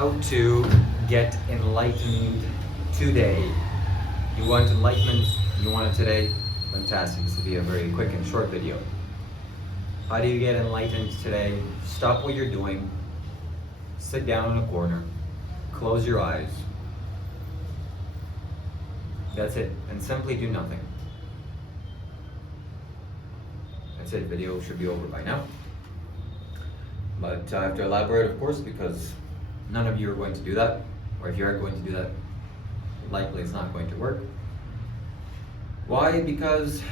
How to get enlightened today. You want enlightenment, you want it today? Fantastic. This will be a very quick and short video. How do you get enlightened today? Stop what you're doing, sit down in a corner, close your eyes. That's it. And simply do nothing. That's it. Video should be over by now. But I have to elaborate, of course, because none of you are going to do that. Or if you are going to do that, likely it's not going to work. Why? Because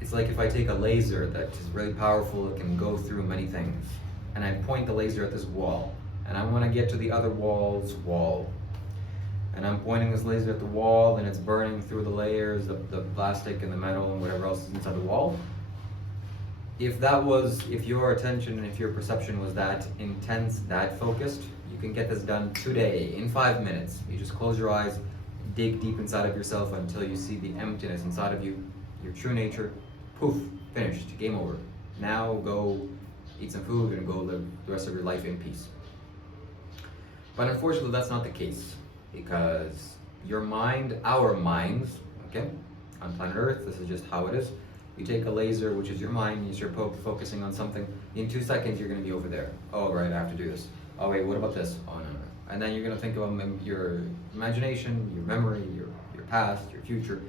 it's like if I take a laser that is really powerful, it can go through many things. And I point the laser at this wall. And I want to get to the other wall's wall. And I'm pointing this laser at the wall, and it's burning through the layers, the plastic and the metal and whatever else is inside the wall. If your attention and if your perception was that intense, that focused, you can get this done today, in 5 minutes. You just close your eyes, dig deep inside of yourself until you see the emptiness inside of you, your true nature. Poof, finished, game over. Now go eat some food and go live the rest of your life in peace. But unfortunately, that's not the case. Because your mind, our minds, okay, on planet Earth, this is just how it is. You take a laser, which is your mind, you start focusing on something. In 2 seconds, you're going to be over there. Oh, right, I have to do this. Oh, wait, what about this? Oh, no. And then you're going to think of your imagination, your memory, your past, your future.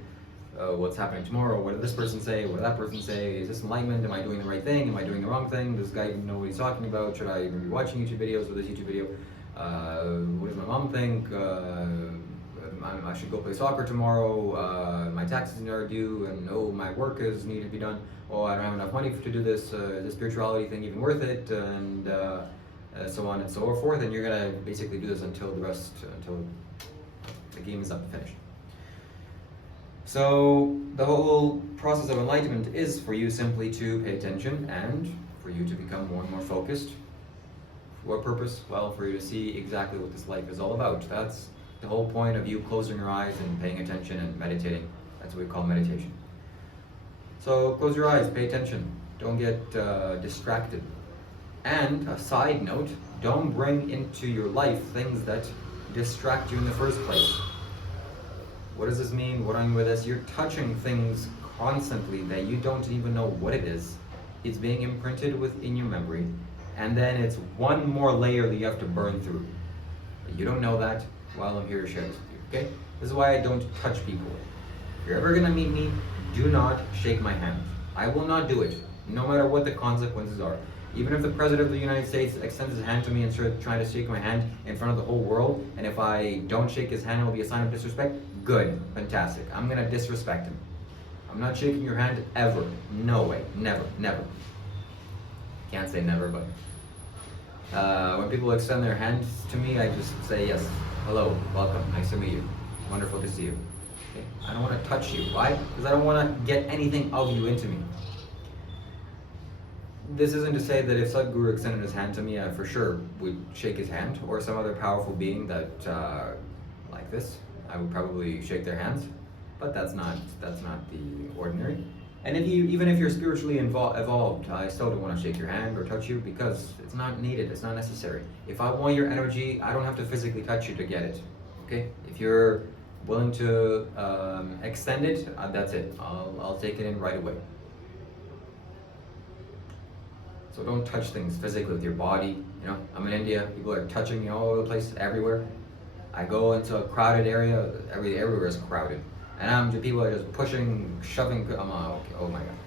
What's happening tomorrow? What did this person say? What did that person say? Is this enlightenment? Am I doing the right thing? Am I doing the wrong thing? Does this guy even know what he's talking about? Should I even be watching YouTube videos with this YouTube video? What does my mom think? I should go play soccer tomorrow. My taxes are due, and my work is needed to be done. Oh, I don't have enough money to do this. Is the spirituality thing even worth it? And so on and so forth. And you're gonna basically do this until the game is up and finished. So the whole process of enlightenment is for you simply to pay attention and for you to become more and more focused. For what purpose? Well, for you to see exactly what this life is all about. That's the whole point of you closing your eyes and paying attention and meditating. That's what we call meditation. So close your eyes, pay attention. Don't get distracted. And a side note, don't bring into your life things that distract you in the first place. What does this mean? What do I mean by this? You're touching things constantly that you don't even know what it is. It's being imprinted within your memory. And then it's one more layer that you have to burn through. You don't know that. Well, I'm here to share this with you, okay? This is why I don't touch people. If you're ever gonna meet me, do not shake my hand. I will not do it, no matter what the consequences are. Even if the President of the United States extends his hand to me and starts trying to shake my hand in front of the whole world, and if I don't shake his hand, it will be a sign of disrespect, good, fantastic. I'm gonna disrespect him. I'm not shaking your hand ever. No way, never, never. Can't say never, but when people extend their hands to me, I just say yes. Hello, welcome, nice to meet you. Wonderful to see you. Okay? I don't want to touch you. Why? Because I don't want to get anything of you into me. This isn't to say that if Sadhguru extended his hand to me, I for sure would shake his hand, or some other powerful being that, like this, I would probably shake their hands. But that's not the ordinary. And even if you're spiritually evolved, I still don't want to shake your hand or touch you because it's not needed, it's not necessary. If I want your energy, I don't have to physically touch you to get it, okay? If you're willing to extend it, that's it. I'll take it in right away. So don't touch things physically with your body. You know, I'm in India, people are touching me all over the place, everywhere. I go into a crowded area, everywhere is crowded. And people are just pushing, shoving, okay, oh my God.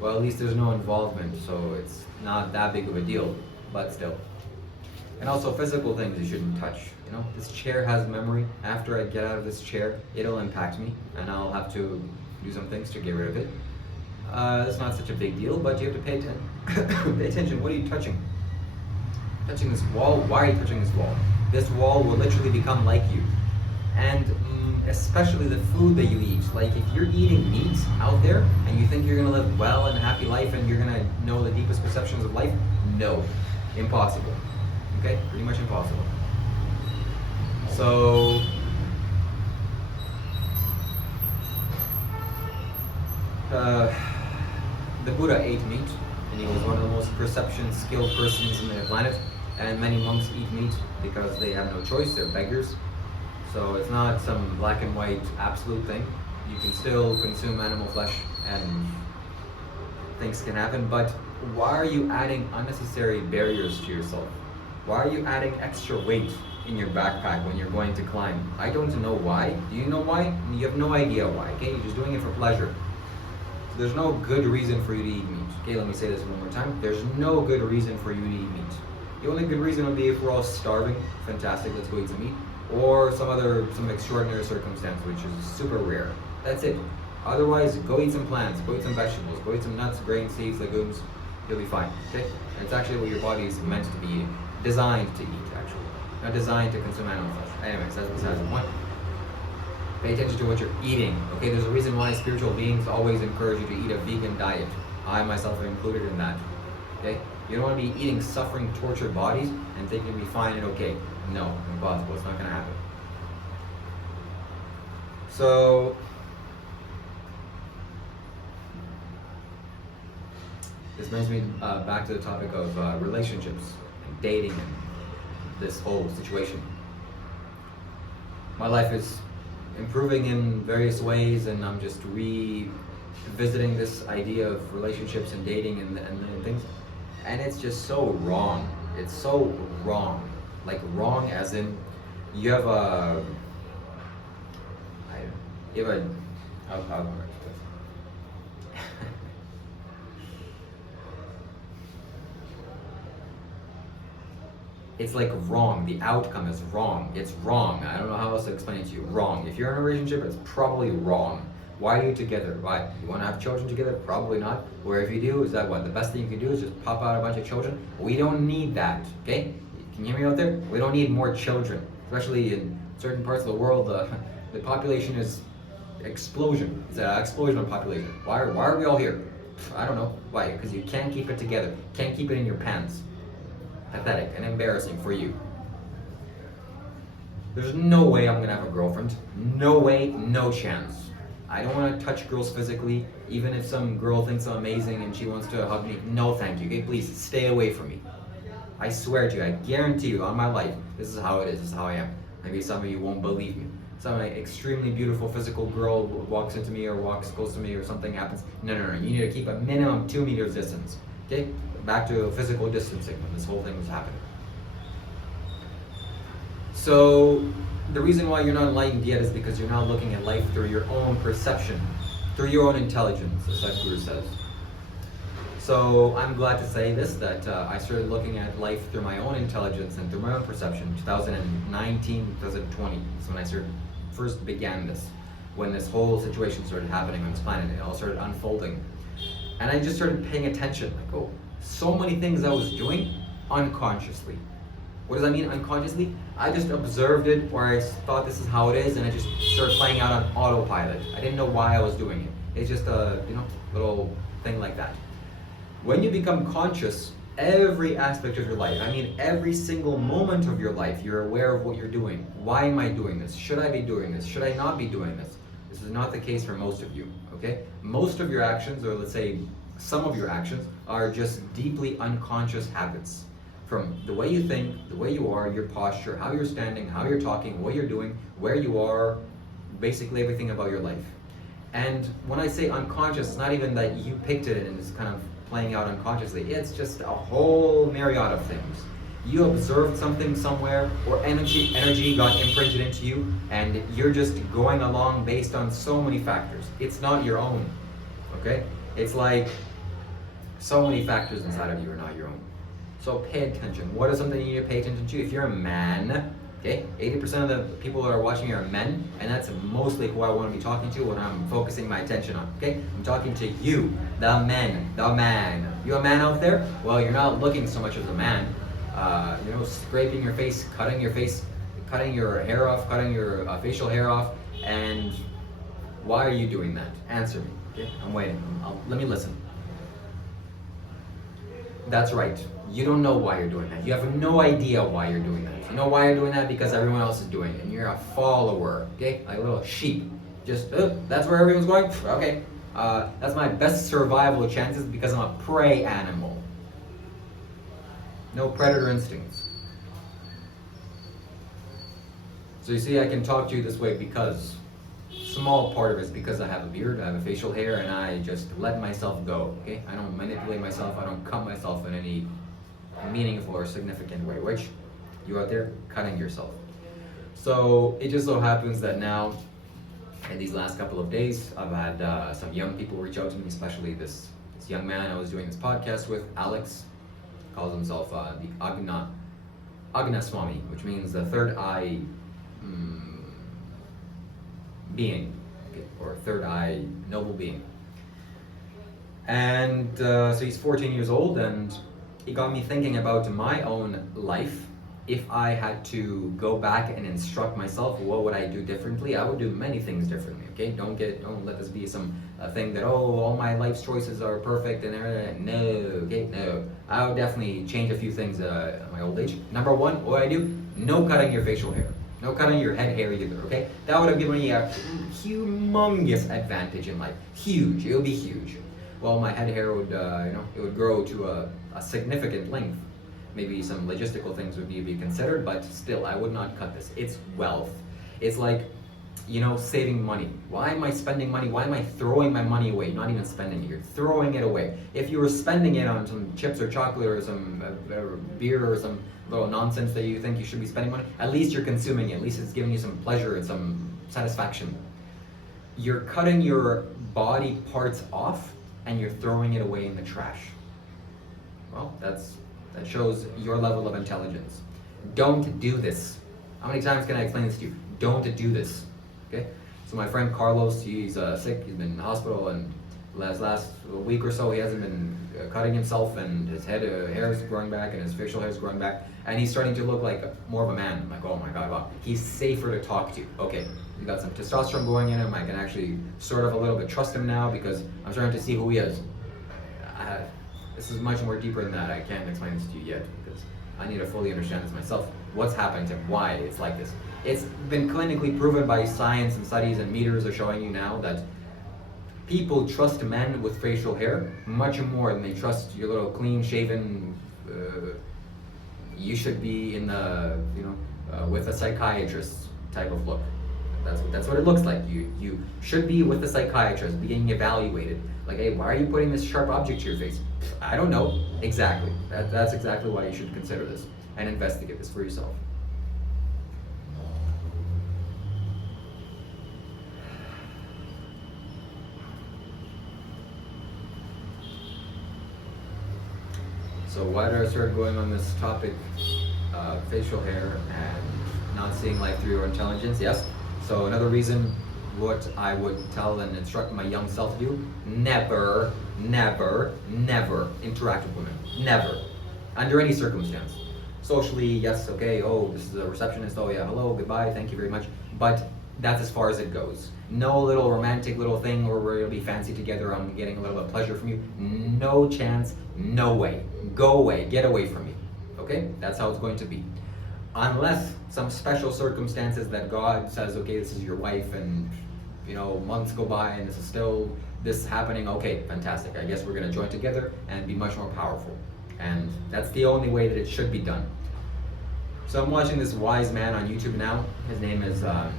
Well, at least there's no involvement, so it's not that big of a deal, but still. And also physical things you shouldn't touch. You know, this chair has memory. After I get out of this chair, it'll impact me, and I'll have to do some things to get rid of it. It's not such a big deal, but you have to pay attention. What are you touching? Touching this wall? Why are you touching this wall? This wall will literally become like you. And especially the food that you eat. Like if you're eating meat out there and you think you're gonna live well and a happy life and you're gonna know the deepest perceptions of life, no, impossible. Okay, pretty much impossible. So the Buddha ate meat. and he was one of the most perception skilled persons in the planet. And many monks eat meat because they have no choice, they're beggars. So it's not some black and white absolute thing. You can still consume animal flesh and things can happen, but why are you adding unnecessary barriers to yourself? Why are you adding extra weight in your backpack when you're going to climb? I don't know why. Do you know why? You have no idea why, okay? You're just doing it for pleasure. There's no good reason for you to eat meat. Okay, let me say this one more time. There's no good reason for you to eat meat. The only good reason would be if we're all starving. Fantastic, let's go eat some meat. Or some extraordinary circumstance, which is super rare. That's it. Otherwise, go eat some plants, go eat some vegetables, go eat some nuts, grains, seeds, legumes. You'll be fine, okay? And it's actually what your body is meant to be eating. Designed to eat, actually. Not designed to consume animal flesh. Anyways, that's besides the point. Pay attention to what you're eating, okay? There's a reason why spiritual beings always encourage you to eat a vegan diet. I myself am included in that, okay? You don't want to be eating suffering, tortured bodies and thinking you'll be fine and okay. No, impossible. It's not going to happen. So, this brings me back to the topic of relationships and dating and this whole situation. My life is improving in various ways, and I'm just revisiting this idea of relationships and dating and things, and it's just so wrong. It's so wrong. Like wrong as in you have a how do I write this? It's like wrong. The outcome is wrong. It's wrong. I don't know how else to explain it to you. Wrong. If you're in a relationship, it's probably wrong. Why are you together? Why? You want to have children together? Probably not. Or if you do, is that what? The best thing you can do is just pop out a bunch of children? We don't need that, okay? Can you hear me out there? We don't need more children. Especially in certain parts of the world, the population is explosion. It's an explosion of population. Why are we all here? I don't know. Why? Because you can't keep it together. Can't keep it in your pants. Pathetic and embarrassing for you. There's no way I'm gonna have a girlfriend. No way, no chance. I don't want to touch girls physically, even if some girl thinks I'm amazing and she wants to hug me. No, thank you. Okay, please stay away from me. I swear to you, I guarantee you on my life, this is how it is. This is how I am. Maybe some of you won't believe me. Some extremely beautiful physical girl walks into me or walks close to me or something happens. No. You need to keep a minimum 2 meters distance. Okay? Back to physical distancing when this whole thing was happening. So the reason why you're not enlightened yet is because you're not looking at life through your own perception, through your own intelligence, as Sadhguru says. So I'm glad to say this, that I started looking at life through my own intelligence and through my own perception. 2019, 2020 is when I first began this, when this whole situation started happening on this planet. It all started unfolding. And I just started paying attention. Like, oh, so many things I was doing unconsciously. What does that mean, unconsciously? I just observed it, or I thought this is how it is, and I just started playing out on autopilot. I didn't know why I was doing it. It's just a little thing like that. When you become conscious, every aspect of your life, I mean every single moment of your life, you're aware of what you're doing. Why am I doing this? Should I be doing this? Should I not be doing this? This is not the case for most of you, okay? Most of your actions, or let's say some of your actions, are just deeply unconscious habits. From the way you think, the way you are, your posture, how you're standing, how you're talking, what you're doing, where you are, basically everything about your life. And when I say unconscious, it's not even that you picked it and it's kind of playing out unconsciously. It's just a whole myriad of things. You observed something somewhere, or energy got imprinted into you, and you're just going along based on so many factors. It's not your own, okay? It's like so many factors inside of you are not your own. So pay attention. What is something you need to pay attention to? If you're a man, okay, 80% of the people that are watching me are men, and that's mostly who I want to be talking to when I'm focusing my attention on, okay? I'm talking to you, the man. You a man out there? Well, you're not looking so much as a man. Scraping your face, cutting your hair off, cutting your facial hair off, and why are you doing that? Answer me, okay? I'm waiting. Let me listen. That's right. You don't know why you're doing that. You have no idea why you're doing that. You know why you're doing that? Because everyone else is doing it. And you're a follower, okay? Like a little sheep. Just, that's where everyone's going? Okay. That's my best survival chances because I'm a prey animal. No predator instincts. So you see, I can talk to you this way because small part of it is because I have a beard, I have a facial hair, and I just let myself go. Okay, I don't manipulate myself. I don't cut myself in any meaningful or significant way. Which you out there cutting yourself. So it just so happens that now, in these last couple of days, I've had some young people reach out to me, especially this young man I was doing this podcast with, Alex, calls himself the Agna Swami, which means the third eye being, okay, or third eye noble being. And so he's 14 years old, and it got me thinking about my own life. If I had to go back and instruct myself, what would I do differently? I would do many things differently. Okay, don't let this be some thing that all my life's choices are perfect and everything. No, okay, no. I would definitely change a few things at my old age. Number one, what I do? No cutting your facial hair. No cutting your head hair either. Okay, that would have given me a humongous advantage in life. Huge. It would be huge. Well, my head hair would, it would grow to a significant length. Maybe some logistical things would need to be considered, but still, I would not cut this. It's wealth. It's like, saving money. Why am I spending money? Why am I throwing my money away? Not even spending it. You're throwing it away. If you were spending it on some chips or chocolate or some beer or some little nonsense that you think you should be spending money, at least you're consuming it. At least it's giving you some pleasure and some satisfaction. You're cutting your body parts off and you're throwing it away in the trash. Well, that shows your level of intelligence. Don't do this. How many times can I explain this to you? Don't do this. Okay? So my friend Carlos, he's sick. He's been in the hospital, and last week or so he hasn't been cutting himself, and his head hair is growing back, and his facial hair is growing back, and he's starting to look like more of a man. I'm like, oh my god, wow. He's safer to talk to. Okay, he's got some testosterone going in him. I can actually sort of a little bit trust him now because I'm starting to see who he is. This is much more deeper than that. I can't explain this to you yet because I need to fully understand this myself. What's happened to him, why it's like this. It's been clinically proven by science and studies, and meters are showing you now that people trust men with facial hair much more than they trust your little clean shaven, you should be in the, with a psychiatrist type of look. That's what it looks like. You should be with a psychiatrist, being evaluated. Like, hey, why are you putting this sharp object to your face? I don't know. Exactly. That's exactly why you should consider this and investigate this for yourself. So why did I start going on this topic, facial hair and not seeing life through your intelligence? Yes. So another reason, what I would tell and instruct my young self to do: never interact with women. Never, under any circumstance. Socially, yes, okay. Oh, this is a receptionist. Oh yeah, hello, goodbye, thank you very much. But that's as far as it goes. No little romantic little thing where we're gonna be fancy together. I'm getting a little bit of pleasure from you. No chance. No way. Go away. Get away from me. Okay? That's how it's going to be. Unless some special circumstances that God says, okay, this is your wife, and months go by and this is still this happening. Okay, fantastic. I guess we're gonna join together and be much more powerful. And that's the only way that it should be done. So I'm watching this wise man on YouTube now. His name is I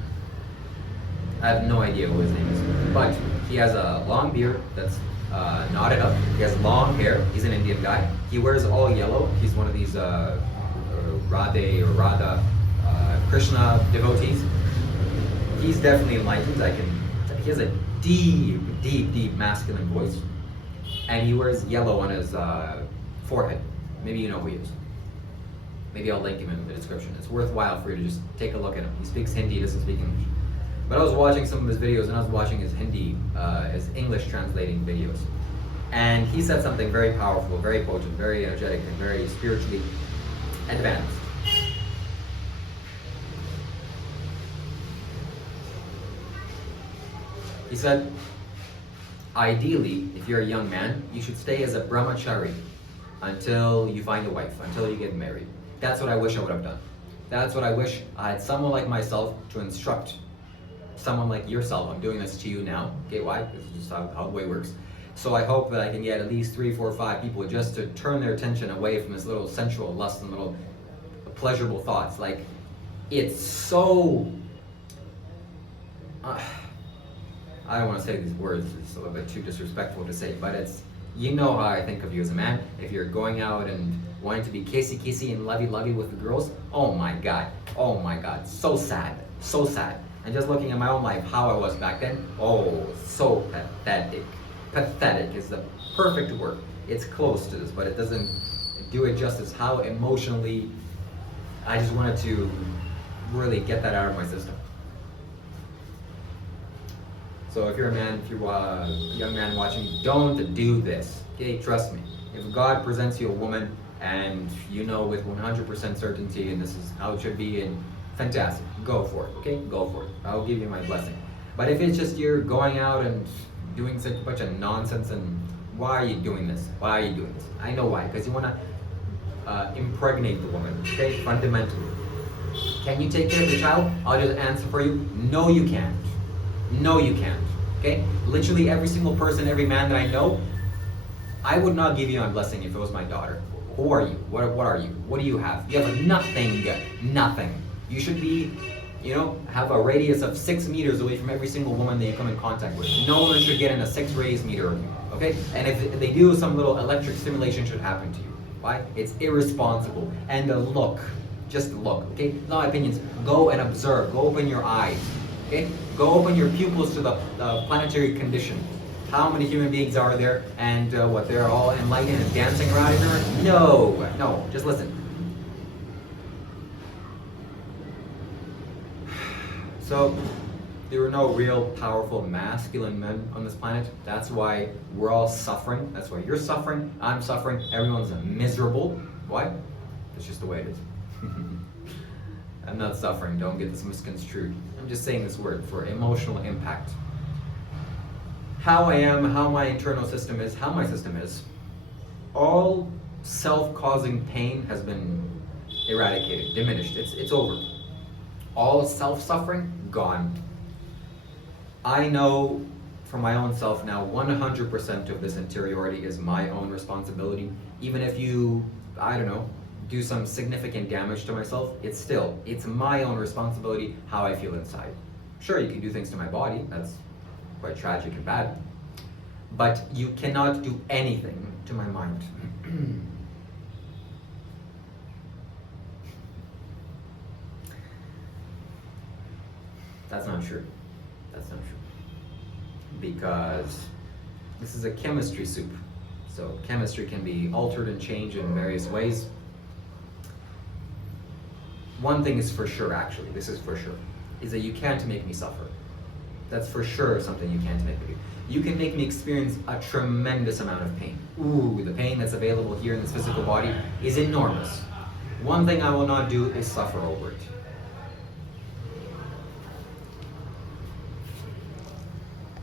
have no idea what his name is, but he has a long beard that's knotted up. He has long hair. He's an Indian guy. He wears all yellow. He's one of these Radha Krishna devotees. He's definitely enlightened. He has a deep masculine voice, and he wears yellow on his forehead. Maybe you know who he is. Maybe I'll link him in the description. It's worthwhile for you to just take a look at him. He speaks Hindi, doesn't speak English. But I was watching some of his videos, and I was watching his Hindi, his English translating videos. And he said something very powerful, very potent, very energetic, and very spiritually advanced. He said, ideally, if you're a young man, you should stay as a brahmachari until you find a wife, until you get married. That's what I wish I would have done. That's what I wish I had someone like myself to instruct someone like yourself. I'm doing this to you now. Okay, why? Because it's just how the way works. So I hope that I can get at least 3, 4, 5 people just to turn their attention away from this little sensual lust and little pleasurable thoughts. Like, it's so... I don't want to say these words, it's a little bit too disrespectful to say, but it's, you know how I think of you as a man. If you're going out and wanting to be kissy and lovey with the girls, oh my god, so sad, so sad. And just looking at my own life, how I was back then, oh, so pathetic. Pathetic is the perfect word. It's close to this, but it doesn't do it justice how emotionally I just wanted to really get that out of my system. So if you're a man, if you're a young man watching, don't do this. Okay, trust me. If God presents you a woman and you know with 100% certainty and this is how it should be, and fantastic, go for it. Okay, go for it. I'll give you my blessing. But if it's just you're going out and doing such a bunch of nonsense, and why are you doing this? Why are you doing this? I know why. Because you want to impregnate the woman. Okay, fundamentally. Can you take care of the child? I'll just answer for you. No, you can't. No, you can't. Okay? Literally every single person, every man that I know, I would not give you my blessing if it was my daughter. Who are you? What are you? What do you have? You have nothing. Nothing. You should be, have a radius of 6 meters away from every single woman that you come in contact with. No one should get in a 6 radius meter of you. Okay? And if they do, some little electric stimulation should happen to you. Why? It's irresponsible. And look. Just look. Okay? No opinions. Go and observe. Go open your eyes. Okay? Go open your pupils to the planetary condition. How many human beings are there? And what, they're all enlightened and dancing around in there? No, just listen. So, there are no real powerful masculine men on this planet. That's why we're all suffering. That's why you're suffering, I'm suffering, everyone's miserable. Why? It's just the way it is. I'm not suffering, don't get this misconstrued. I'm just saying this word for emotional impact. How I am, how my internal system is, how my system is, all self-causing pain has been eradicated, diminished, it's over. All self-suffering, gone. I know for my own self now, 100% of this interiority is my own responsibility. Even if you, I don't know, do some significant damage to myself, it's my own responsibility how I feel inside. Sure, you can do things to my body, that's quite tragic and bad, but you cannot do anything to my mind. That's not true. That's not true. Because this is a chemistry soup. So chemistry can be altered and changed in various ways. One thing is for sure, actually, this is for sure, is that you can't make me suffer. That's for sure something you can't make me do. You can make me experience a tremendous amount of pain. Ooh, the pain that's available here in this physical body is enormous. One thing I will not do is suffer over it.